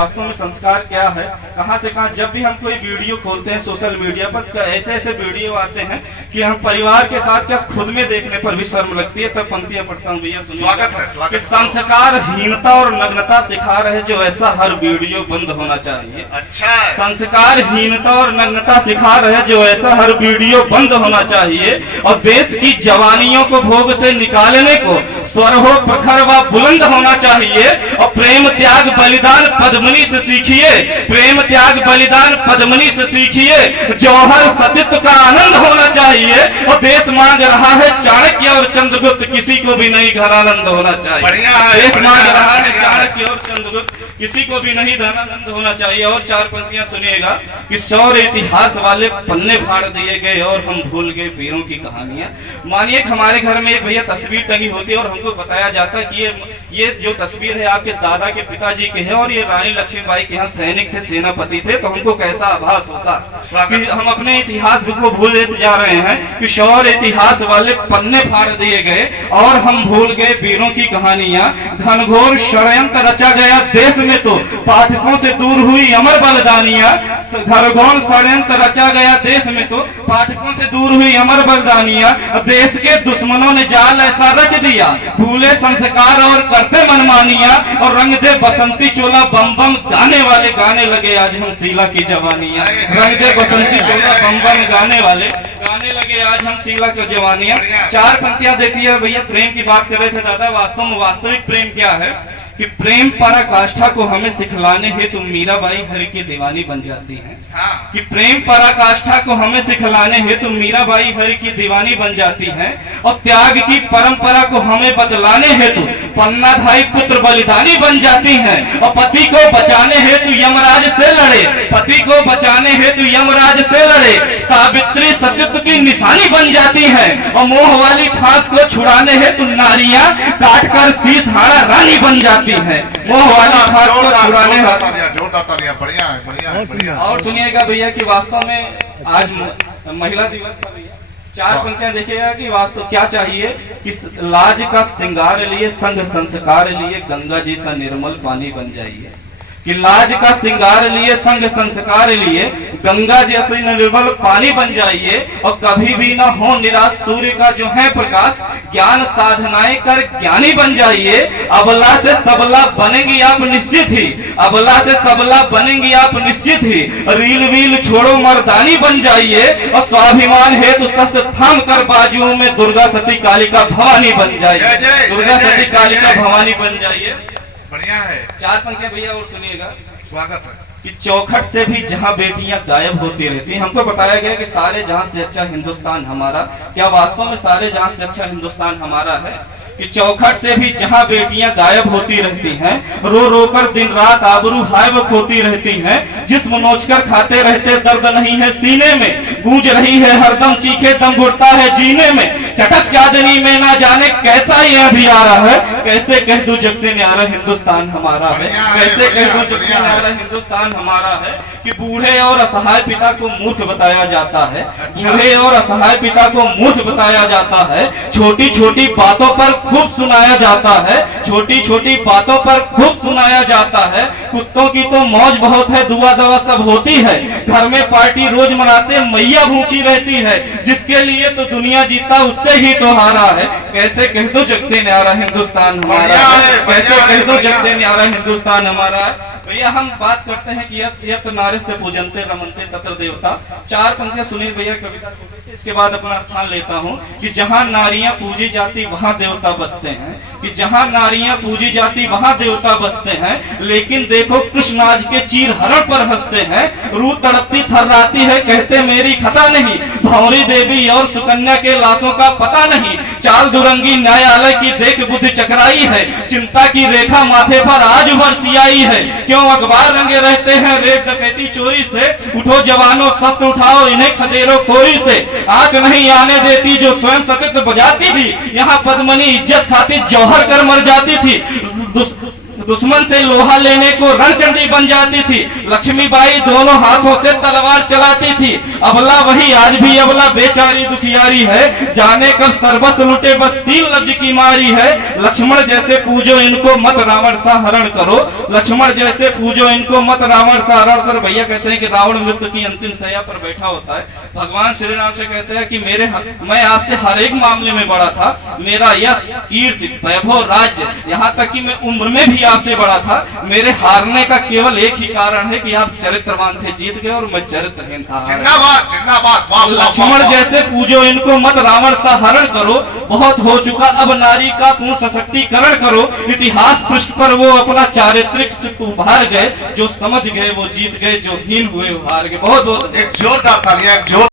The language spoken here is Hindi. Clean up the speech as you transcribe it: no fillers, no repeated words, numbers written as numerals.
वास्तव में संस्कार क्या है, कहाँ से कहाँ। जब भी हम कोई वीडियो खोलते हैं सोशल मीडिया पर, ऐसे ऐसे वीडियो आते हैं कि हम परिवार के साथ क्या खुद में देखने पर भी शर्म लगती है। तब पंक्तियां पढ़ता हूँ भैया, सुनिए कि संस्कारहीनता और नग्नता सिखा रहे जो ऐसा हर वीडियो बंद होना चाहिए। अच्छा, संस्कारहीनता और नग्नता सिखा रहे जो ऐसा हर वीडियो बंद होना चाहिए। और देश की जवानियों को भोग से निकालने को स्वर हो प्रखर व बुलंद होना चाहिए। और प्रेम त्याग बलिदान पद्मनी से सीखिए, प्रेम त्याग बलिदान पद्मनी से सीखिए। जौहर सतीत्व का आनंद होना चाहिए। और देश मांग रहा है चाणक्य और चंद्रगुप्त, किसी को भी नहीं घनानंद होना चाहिए। देश मांग रहा है चाणक्य और चंद्रगुप्त, किसी को भी नहीं धनानंद होना चाहिए। और चार पंक्तियां सुनिएगा कि शौर्य इतिहास वाले पन्ने फाड़ दिए गए और हम भूल गए वीरों की कहानियां। मानिए हमारे घर में एक भैया तस्वीर टंगी होती है और हमको बताया जाता है कि ये जो तस्वीर है आपके दादा के पिताजी के है और ये रानी लक्ष्मीबाई के यहाँ सैनिक थे, सेनापति थे। तो हमको कैसा आभास होता कि हम अपने इतिहास को भूल जा रहे हैं कि शौर्य इतिहास वाले पन्ने फाड़ दिए गए और हम भूल गए वीरों की कहानियां। घनघोर षड्यंत्र रचा गया देश में तो पाठकों से दूर हुई अमर बलिदानियां। घनघोर षड्यंत्र रचा गया देश में तो पाठकों से दूर हुई अमर बलिदानियां। देश के दुश्मनों ने जाल ऐसा रच दिया, भूले संस्कार और करते मनमानियां। और रंग दे बसंती चोला बम बम गाने वाले गाने लगे आज हम शीला की जवानियां। रंग दे बसंती चोला बम बम गाने वाले गाने लगे आज हम शीला की जवानियां। चार पंक्तियां देखिए भैया, प्रेम की बात कर रहे थे दादा। वास्तव में वास्तविक प्रेम क्या है कि प्रेम पराकाष्ठा को हमें सिखलाने हेतु मीराबाई हरि की दीवानी बन जाती है। कि प्रेम पराकाष्ठा को हमें सिखलाने हेतु मीराबाई हरि की दीवानी बन जाती है। और त्याग की परंपरा को हमें बतलाने हेतु पन्ना भाई पुत्र बलिदानी बन जाती है। और पति को बचाने हेतु यमराज से लड़े, पति को बचाने हेतु यमराज से लड़े सावित्री सतीत्व की निशानी बन जाती है। और मोह वाली फांस को छुड़ाने हेतु नारियां काट कर शीश हाड़ा रानी बन जाती है। मोह वाली फांस को छुड़ाने और सुनिएगा भैया कि वास्तव में आज महिला दिवस था भैया। चार पंक्तियां देखिएगा कि वास्तव क्या चाहिए कि लाज का श्रृंगार लिए संग संस्कार लिए गंगा जी सा निर्मल पानी बन जाइए। कि लाज का श्रृंगार लिए संग संस्कार लिए गंगा जैसे निर्मल पानी बन जाइए। और कभी भी ना हो निराश सूर्य का जो है प्रकाश, ज्ञान साधनाएं कर ज्ञानी बन जाइए। अबला से सबला बनेंगी आप निश्चित ही, अबला से सबला बनेंगी आप निश्चित ही। रील वील छोड़ो मर्दानी बन जाइए। और स्वाभिमान हेतु शस्त्र थाम कर बाजुओं में दुर्गा सती कालिका भवानी बन जाइए। दुर्गा सती कालिका भवानी बन जाइए। बढ़िया है। चार पंक्तियां भैया और सुनिएगा। स्वागत है। कि चौखट से भी जहां बेटियां गायब होती रहती हैं। हमको बताया गया कि सारे जहां से अच्छा हिंदुस्तान हमारा, क्या वास्तव में सारे जहां से अच्छा हिंदुस्तान हमारा है? कि चौखट से भी जहां बेटियां गायब होती रहती हैं, रो रो कर दिन रात आबरू हायब खोती रहती हैं। जिस्म नोचकर खाते रहते दर्द नहीं है सीने में, गूंज रही है हरदम चीखे दम घुटता है जीने में। चटक चांदनी में ना जाने कैसा ये अभियारा है, कैसे कह दूं जग से न्यारा हिंदुस्तान हमारा है। कैसे कह दूं जग से न्यारा हिंदुस्तान हमारा है। कि बूढ़े और असहाय पिता को मूर्ख बताया जाता है, बूढ़े और असहाय पिता को मूर्ख बताया जाता है। छोटी छोटी बातों पर खूब सुनाया जाता है, छोटी छोटी बातों पर खूब सुनाया जाता है। कुत्तों की तो मौज बहुत है, दुआ दवा सब होती है। घर में पार्टी रोज मनाते मैया भूखी रहती है। जिसके लिए तो दुनिया जीता उससे ही तो हारा है। कैसे कह दो जग से न्यारा हिंदुस्तान हमारा है, कैसे कह दो जग से न्यारा हिंदुस्तान हमारा है। भैया हम बात करते हैं कि यत नारिस्ते पूजनते रमनते तत्र देवता। चार पंक्तियां सुनिए भैया कविता, इसके बाद अपना स्थान लेता हूँ कि जहाँ नारियां पूजी जाती वहाँ देवता बसते हैं। कि जहाँ नारियां पूजी जाती वहाँ देवता बसते हैं। लेकिन देखो कृष्ण आज के चीर हरण पर हंसते हैं। रूह तड़पती थर्राती है, कहते मेरी खता नहीं। भौरी देवी और सुकन्या के लाशों का पता नहीं। चाल दुरंगी न्यायालय की देख बुद्धि चकराई है। चिंता की रेखा माथे पर आज उभर सियाई है। क्यों अखबार रंगे रहते हैं रेप डकैती चोरी से। उठो जवानों शस्त्र उठाओ इन्हें खदेरो खोरी से। आज नहीं आने देती जो स्वयं सतत बजाती थी। यहाँ पद्मनी इज्जत खाती जौहर कर मर जाती थी। दुश्मन से लोहा लेने को रणचंडी बन जाती थी। लक्ष्मीबाई दोनों हाथों से तलवार चलाती थी। अबला वही आज भी अबला बेचारी दुखियारी है, जाने कब सर्वस्व लुटे बस 3 लफ्ज की मारी है। लक्ष्मण जैसे पूजो इनको मत रावण सा हरण करो, लक्ष्मण जैसे पूजो इनको मत रावण सा हरण करो। भैया कहते हैं कि रावण मृत्यु की अंतिम सैया पर बैठा होता है, भगवान श्री राम से कहते हैं कि मैं आपसे हर एक मामले में बड़ा था, मेरा यश कीर्ति वैभव राज्य, यहाँ तक कि मैं उम्र में भी आपसे बड़ा था। मेरे हारने का केवल एक ही कारण है कि आप चरित्रवान थे, जीत गए, और मैं चरित्रहीन था। जिंदाबाद जिंदाबाद। वाह, वाह, लक्ष्मण वाह, वाह। जैसे पूजो इनको मत रावण सा हरण करो, बहुत हो चुका अब नारी का पूर्ण सशक्तिकरण करो। इतिहास पृष्ठ पर वो अपना चारित्रिक चित्र उभार गए, जो समझ गए वो जीत गए, जो हीन हुए वो हार गए। बहुत बहुत एक जोरदार तालियां, एक जोर